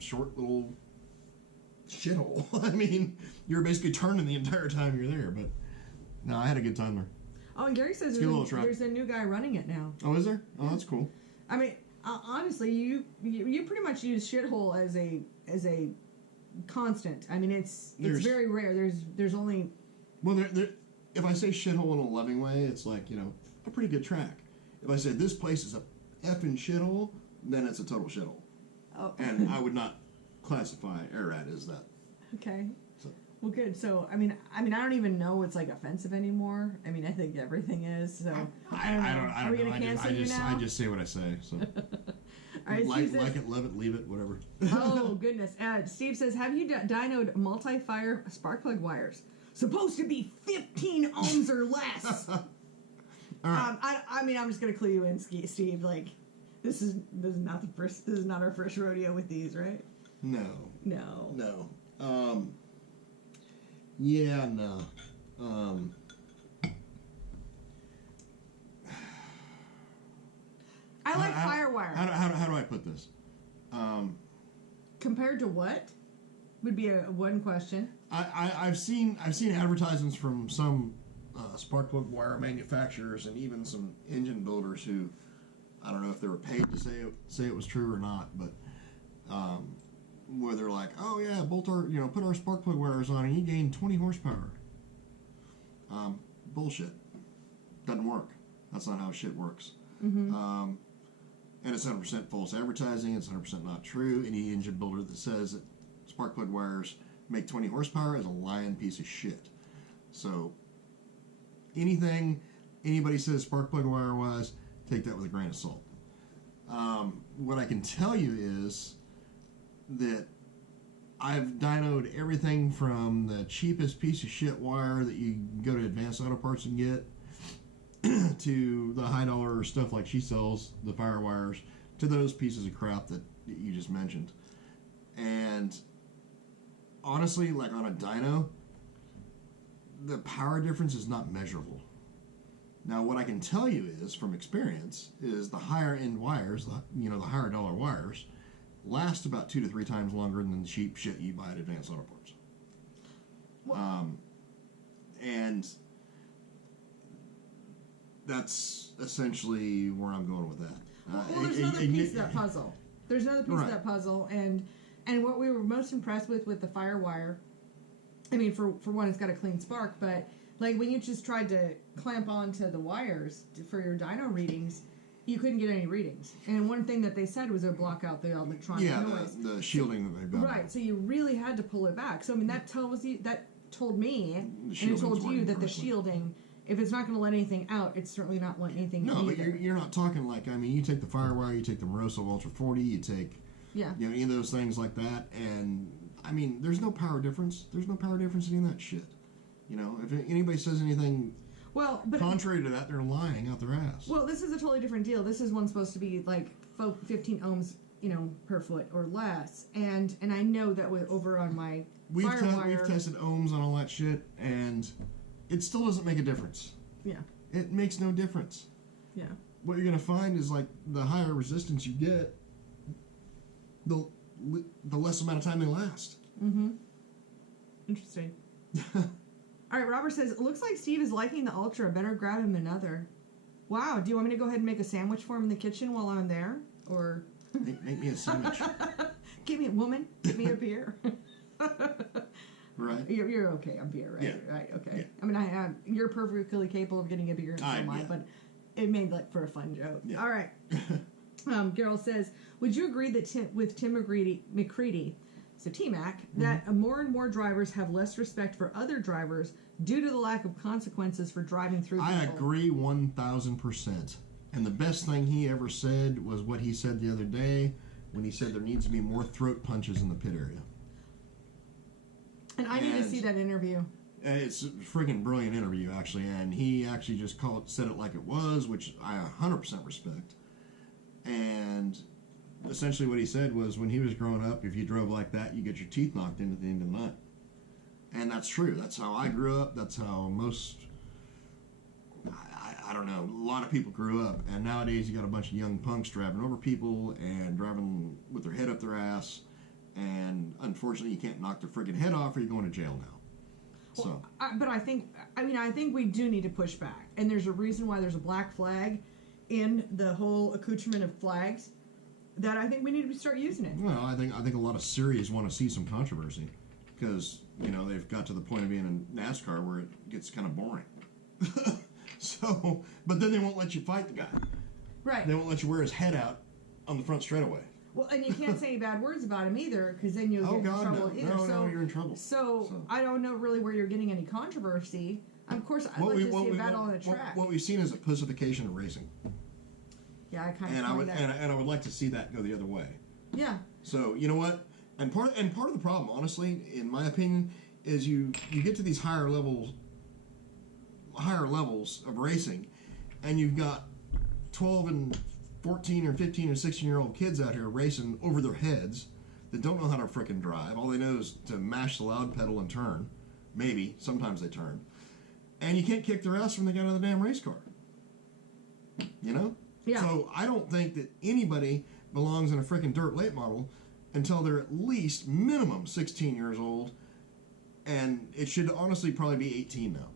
short little shithole. I mean, you're basically turning the entire time you're there, but no, I had a good time there. Oh, and Gary says there's a new guy running it now. Oh, is there? Oh, that's cool. I mean, honestly, you pretty much use shithole as a constant. I mean, it's very rare. There's only if I say shithole in a loving way, it's like, you know, a pretty good track. If I say this place is a effing shithole, then it's a total shithole. Oh. And I would not classify Ararat as that. Okay. Well, good. So, I mean, I don't even know what's like offensive anymore. I mean, I think everything is. So I don't know. Are we gonna cancel you now? I just say what I say. So. All right, like it, love it, leave it, whatever. Oh goodness! Steve says, "Have you dyno'd multi-fire spark plug wires? Supposed to be 15 ohms or less." All right. I mean, I'm just gonna clue you in, Steve. Like, this is not the first. This is not our first rodeo with these, right? No. Yeah, no. I like Firewire. How do I put this? Compared to what? Would be one question. I've seen advertisements from some spark plug wire manufacturers and even some engine builders who, I don't know if they were paid to say it was true or not, but where they're like, oh yeah, put our spark plug wires on and you gain 20 horsepower. Bullshit. Doesn't work. That's not how shit works. Mm-hmm. And it's 100% false advertising. It's 100% not true. Any engine builder that says that spark plug wires make 20 horsepower is a lying piece of shit. So anything anybody says spark plug wire wise, take that with a grain of salt. What I can tell you is that I've dyno'd everything from the cheapest piece of shit wire that you go to Advanced Auto Parts and get to the high dollar stuff like she sells, the fire wires, to those pieces of crap that you just mentioned. And honestly, like on a dyno, the power difference is not measurable. Now, what I can tell you is, from experience, is the higher end wires, the higher dollar wires, last about 2 to 3 times longer than the cheap shit you buy at Advanced Auto Parts. And that's essentially where I'm going with that. Well, there's another piece of that puzzle. There's another piece of that puzzle, and what we were most impressed with the Firewire, I mean, for one, it's got a clean spark, but like when you just tried to clamp onto the wires for your dyno readings, you couldn't get any readings. And one thing that they said was it would block out the electronic noise. The shielding that they've done. Right, so you really had to pull it back. So I mean, that told me, and it told you that the shielding, if it's not going to let anything out, it's certainly not letting anything in. No, but you're not talking like, I mean, you take the Firewire, you take the Moroso Ultra 40, you take any of those things like that, and I mean, there's no power difference. There's no power difference in that shit. You know, if anybody says anything contrary to that, they're lying out their ass. Well, this is a totally different deal. This is one supposed to be like 15 ohms, per foot or less, and I know that with over on my Firewire, we've tested ohms on all that shit, and it still doesn't make a difference. Yeah. It makes no difference. Yeah. What you're going to find is, like, the higher resistance you get, the less amount of time they last. Mm-hmm. Interesting. All right, Robert says, it looks like Steve is liking the Ultra. Better grab him another. Wow, do you want me to go ahead and make a sandwich for him in the kitchen while I'm there? Or make me a sandwich. Give me a beer. Right. You're okay on beer, right? Yeah. Right, okay. Yeah. I mean, you're perfectly capable of getting a beer and so am I, but it made for a fun joke. Yeah. All right. Gerald says, would you agree that Tim McCreadie, so T-Mac, that more and more drivers have less respect for other drivers due to the lack of consequences for driving through people? I agree 1,000%. And the best thing he ever said was what he said the other day when he said there needs to be more throat punches in the pit area. And I need to see that interview. It's a friggin' brilliant interview, actually, and he actually just said it like it was, which I 100% respect. And essentially what he said was when he was growing up, if you drove like that, you get your teeth knocked in at the end of the night. And that's true. That's how I grew up. That's how most, I don't know, a lot of people grew up. And nowadays you got a bunch of young punks driving over people and driving with their head up their ass. And unfortunately, you can't knock their friggin' head off or you're going to jail now. Well, but I think we do need to push back. And there's a reason why there's a black flag in the whole accoutrement of flags that I think we need to start using it. Well, I think a lot of series want to see some controversy because, they've got to the point of being in NASCAR where it gets kind of boring. So, but then they won't let you fight the guy. Right. They won't let you wear his head out on the front straightaway. Well, and you can't say any bad words about him either, because then you'll get in trouble either. No, you're in trouble. So I don't know really where you're getting any controversy. Of course, I'd like to see a battle on the track. What we've seen is a pussification of racing. Yeah, I kind of. And I would like to see that go the other way. Yeah. So you know what? And part of the problem, honestly, in my opinion, is you get to these higher levels of racing, and you've got 12 and 14 or 15 or 16-year-old kids out here racing over their heads that don't know how to frickin' drive. All they know is to mash the loud pedal and turn. Maybe. Sometimes they turn. And you can't kick their ass when they get out of the damn race car. Yeah. So I don't think that anybody belongs in a frickin' dirt late model until they're at least minimum 16 years old. And it should honestly probably be 18 now.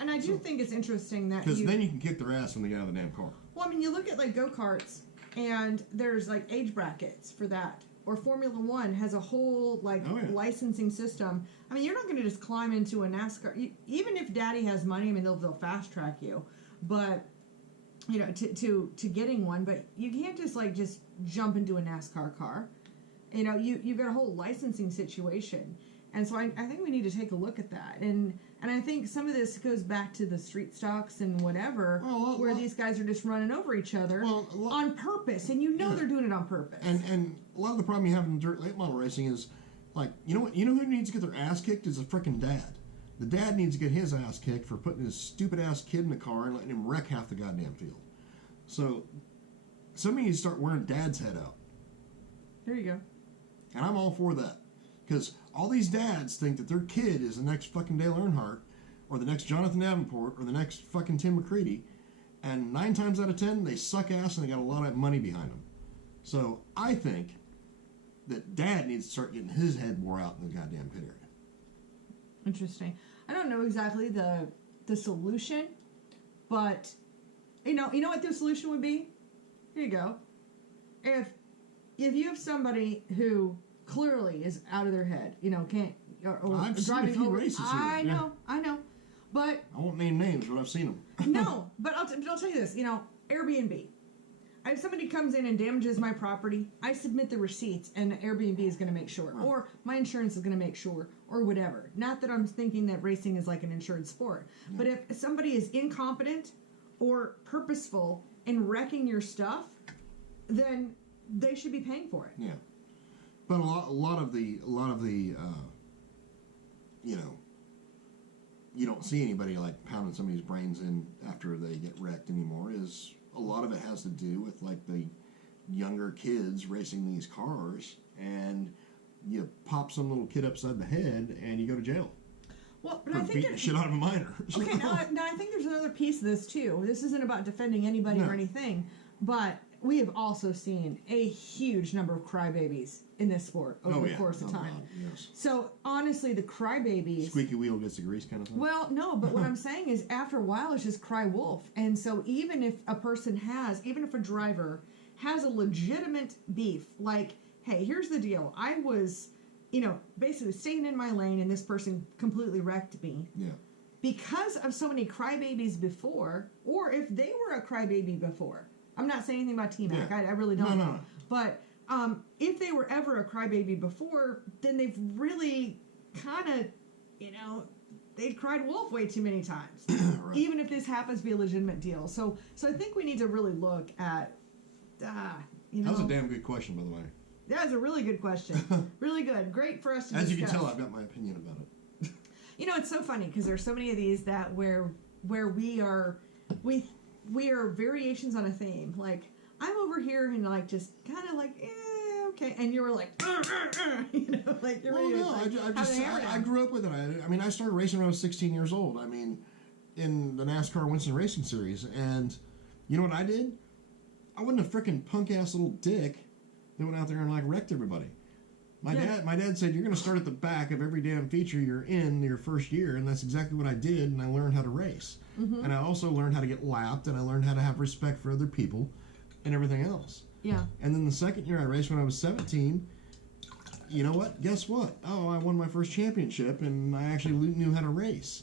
And I do think it's interesting that because then you can kick their ass when they get out of the damn car. Well, I mean, you look at go-karts, and there's age brackets for that. Or Formula One has a whole licensing system. I mean, you're not going to just climb into a NASCAR. Even if Daddy has money, I mean, they'll fast track you, but to getting one. But you can't just jump into a NASCAR car. You've got a whole licensing situation, and so I think we need to take a look at that. And I think some of this goes back to the street stocks and whatever, where these guys are just running over each other on purpose, and they're doing it on purpose. And a lot of the problem you have in dirt late model racing is, who needs to get their ass kicked is a frickin' dad. The dad needs to get his ass kicked for putting his stupid ass kid in the car and letting him wreck half the goddamn field. So, somebody needs to start wearing dad's head out. There you go. And I'm all for that. Because all these dads think that their kid is the next fucking Dale Earnhardt, or the next Jonathan Davenport, or the next fucking Tim McCreadie, and 9 times out of 10, they suck ass and they got a lot of money behind them. So I think that dad needs to start getting his head wore out in the goddamn pit area. Interesting. I don't know exactly the solution, but you know what the solution would be? Here you go. If you have somebody who clearly is out of their head, can't or I've driving seen a few over. races here. I know, but I won't name names, but I've seen them. no, but I'll tell you this. Airbnb. If somebody comes in and damages my property, I submit the receipts, and Airbnb is going to make sure, or my insurance is going to make sure, or whatever. Not that I'm thinking that racing is like an insured sport, but if somebody is incompetent or purposeful in wrecking your stuff, then they should be paying for it. Yeah, but a lot of the you don't see anybody like pounding somebody's brains in after they get wrecked anymore. Is a lot of it has to do with like the younger kids racing these cars, and you pop some little kid upside the head and you go to jail. Well, but for I think beating shit out of a minor. Okay, now I think there's another piece of this too. This isn't about defending anybody or anything, but we have also seen a huge number of crybabies in this sport over the course of time. God, yes. So honestly, the crybabies, squeaky wheel gets the grease kind of thing. Well, no, but what I'm saying is after a while it's just cry wolf. And so even if a driver has a legitimate beef, like, hey, here's the deal. I was, basically staying in my lane and this person completely wrecked me. Yeah. Because of so many crybabies before, or if they were a crybaby before. I'm not saying anything about T-Mac. I really don't know. But if they were ever a crybaby before, then they've really kind of, they cried wolf way too many times. Right. Even if this happens to be a legitimate deal. So I think we need to really look at, That was a damn good question, by the way. That was a really good question. Really good. Great for us to discuss. As you can tell, I've got my opinion about it. It's so funny because there's so many of these that where we are variations on a theme. Like, I'm over here and like just kind of like, okay, and you were like, like you're ready to I grew up with it. I started racing when I was 16 years old. In the NASCAR Winston Racing Series, and you know what I did? I wasn't a freaking punk ass little dick that went out there and like wrecked everybody. My dad said, you're going to start at the back of every damn feature you're in your first year, and that's exactly what I did, and I learned how to race. Mm-hmm. And I also learned how to get lapped, and I learned how to have respect for other people and everything else. Yeah. And then the second year I raced when I was 17, you know what? Guess what? Oh, I won my first championship, and I actually knew how to race.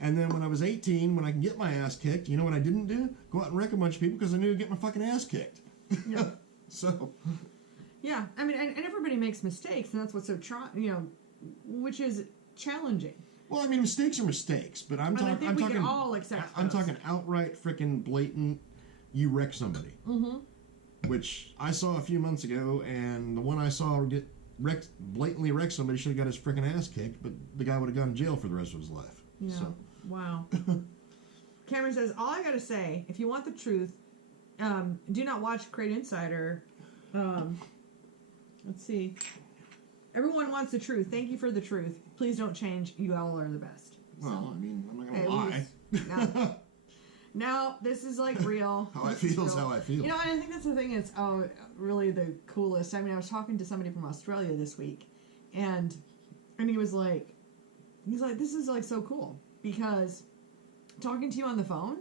And then when I was 18, when I can get my ass kicked, you know what I didn't do? Go out and wreck a bunch of people because I knew to get my fucking ass kicked. Yeah. So... Yeah, and everybody makes mistakes, and that's what's so which is challenging. Well, mistakes are mistakes, but I'm talking. We can all accept. I'm talking outright, freaking blatant. You wreck somebody, which I saw a few months ago, and the one I saw blatantly wreck somebody should have got his freaking ass kicked, but the guy would have gone to jail for the rest of his life. Yeah. So. Wow. Cameron says, all I gotta say, if you want the truth, do not watch Crate Insider. Let's see. Everyone wants the truth. Thank you for the truth. Please don't change. You all are the best. Well, I'm not going to lie. No, this is like real. How I feel is how I feel. And I think that's the thing. It's really the coolest. I was talking to somebody from Australia this week, and he was like, this is like so cool because talking to you on the phone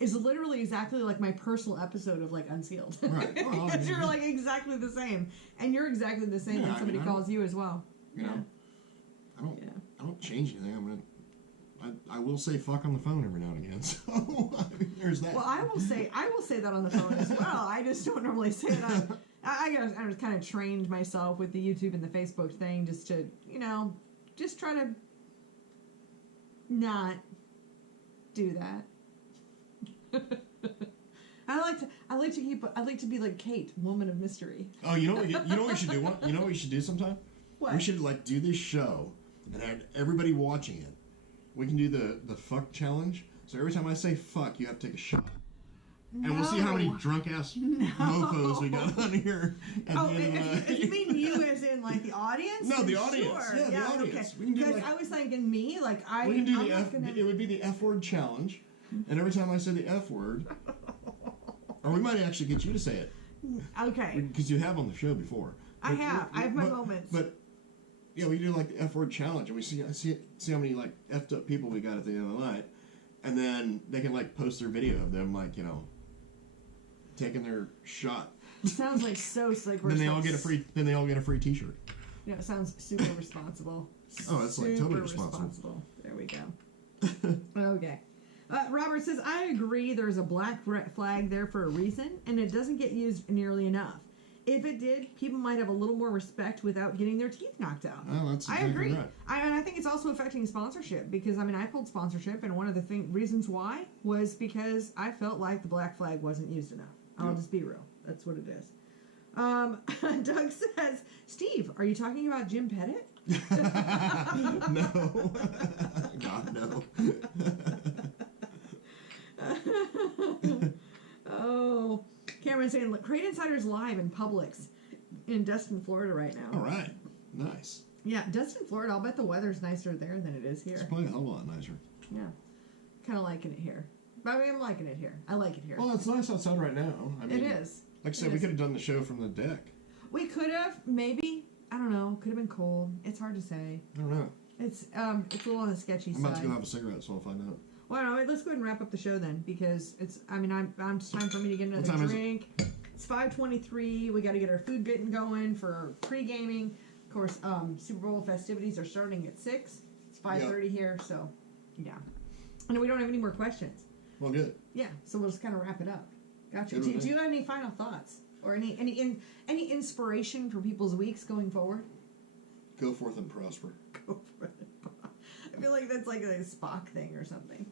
is literally exactly like my personal episode of like Unsealed. Right. Well, because you're like exactly the same, and you're exactly the same when somebody calls you as well. I don't change anything. I will say fuck on the phone every now and again. So there's that. Well, I will say that on the phone as well. I just don't normally say it on. I was kind of trained myself with the YouTube and the Facebook thing just to just try to not do that. I like to be like Kate, woman of mystery. Oh, you know what we should do? You know what we should do sometime? What? We should like do this show and have everybody watching it. We can do the fuck challenge. So every time I say fuck, you have to take a shot. No. And we'll see how many drunk ass mofos we got on here. If you mean you as in like the audience? No, the audience. Sure. Yeah, the audience. Okay. Because I was thinking me, like we can do it would be the F word challenge. And every time I say the F word, or we might actually get you to say it. Okay. Because you have on the show before. I have my moments. But Yeah, we do like the F word challenge, and I see how many like effed up people we got at the end of the night, and then they can like post their video of them like taking their shot. Sounds like so slick. Then they all get a free. Then they all get a free T-shirt. Yeah, it sounds super responsible. Oh, that's like totally responsible. There we go. Okay. Robert says, I agree there's a black flag there for a reason, and it doesn't get used nearly enough. If it did, people might have a little more respect without getting their teeth knocked out. Oh, that's exactly I agree. Right. I think it's also affecting sponsorship because, I mean, I pulled sponsorship, and one of the reasons why was because I felt like the black flag wasn't used enough. I'll just be real. That's what it is. Doug says, Steve, are you talking about Jim Pettit? No. God, no. Oh, Cameron's saying, look, Crate Insider's live in Publix in Destin, Florida right now. All right. Nice. Yeah, Destin, Florida. I'll bet the weather's nicer there than it is here. It's probably a whole lot nicer. Yeah. Kind of liking it here. But I mean, I'm liking it here. I like it here. Well, it's nice outside right now. I mean, it is. Like I said, we could have done the show from the deck. We could have, maybe. I don't know. Could have been cold. It's hard to say. I don't know. It's a little on the sketchy side. I'm about to go have a cigarette, so I'll find out. Well, no, let's go ahead and wrap up the show then, because it's time for me to get another drink. It's 5:23. We got to get our food getting going for pre-gaming. Of course, Super Bowl festivities are starting at 6. It's 5:30 here, so yeah. And we don't have any more questions. Well, good. Yeah, so we'll just kind of wrap it up. Gotcha. Do you have any final thoughts or any inspiration for people's weeks going forward? Go forth and prosper. Go forth and prosper. I feel like that's like a Spock thing or something.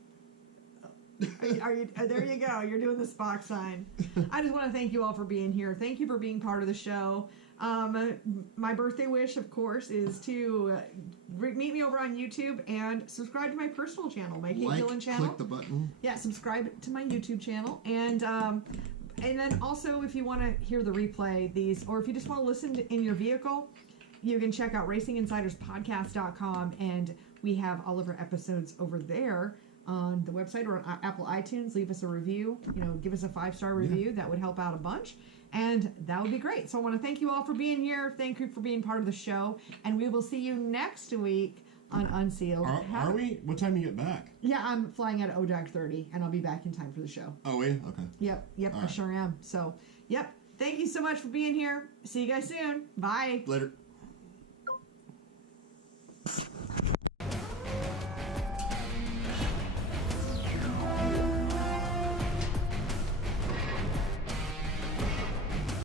Are you there you go. You're doing the Spock sign. I just want to thank you all for being here. Thank you for being part of the show. My birthday wish, of course, is to meet me over on YouTube and subscribe to my personal channel, my Kate Gillen channel. Click the button. Yeah, subscribe to my YouTube channel. And then also, if you want to hear the replay, or if you just want to listen in your vehicle, you can check out RacingInsidersPodcast.com, and we have all of our episodes over there on the website or on Apple iTunes. Leave us a review. Give us a 5-star review. That would help out a bunch. And that would be great. So I want to thank you all for being here. Thank you for being part of the show. And we will see you next week on Unsealed. Are we? What time do you get back? Yeah, I'm flying out at ODAG 30, and I'll be back in time for the show. Oh, wait? Okay. Yep, I sure am. So, yep. Thank you so much for being here. See you guys soon. Bye. Later.